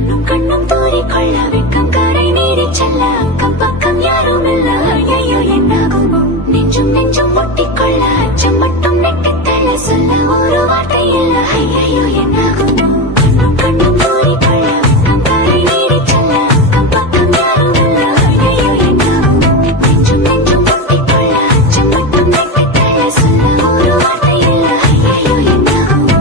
கண்ணும் கண்ணும் தூரிக்கொள்ள வெட்கம் கரை நீடி செல்ல அக்கம் பக்கம் யாரும் இல்ல. ஐயோ என்னாகுமோ நெஞ்சும் நெஞ்சும் முட்டிக்கொள்ள அச்சம் மட்டும் நெட்டித்தள்ள சொல்ல ஒரு வார்த்தை இல்ல. ஐயோ என்னாகுமோ கண்ணும் கண்ணும் தூரிக்கொள்ள வெட்கம் கரை நீடி செல்ல அக்கம் பக்கம் யாரும் இல்ல. ஐயோ என்னாகுமோ நெஞ்சும் நெஞ்சும் முட்டிக்கொள்ள அச்சம் மட்டும் நெட்டித்தள்ள சொல்ல ஒரு வார்த்தை இல்ல. ஐயோ என்னாகுமோ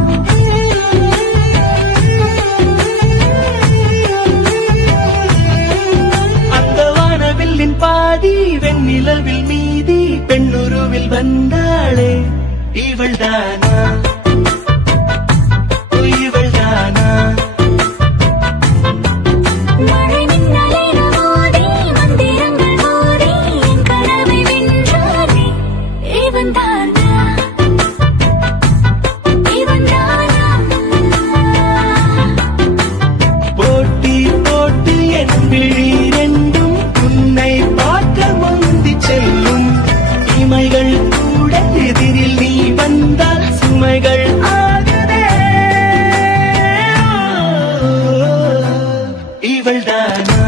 பாதி வெண்ணிலவில் மீதி பெண்ணுருவில் வந்தாளே இவள்தானா இவள்தானா மழை மின்னலின மோதி மந்திரங்கள் மோதி என் கனவை வென்றானே இவன்தானா இவன்தானா போட்டி போட்டு என் விழி ரெண்டும் உன்னை பார்க்க முந்தி செல்லும் இமைகள் கூட எதிரில் நீ வந்தால் சுமைகள் ஆகுதே இவள்தானா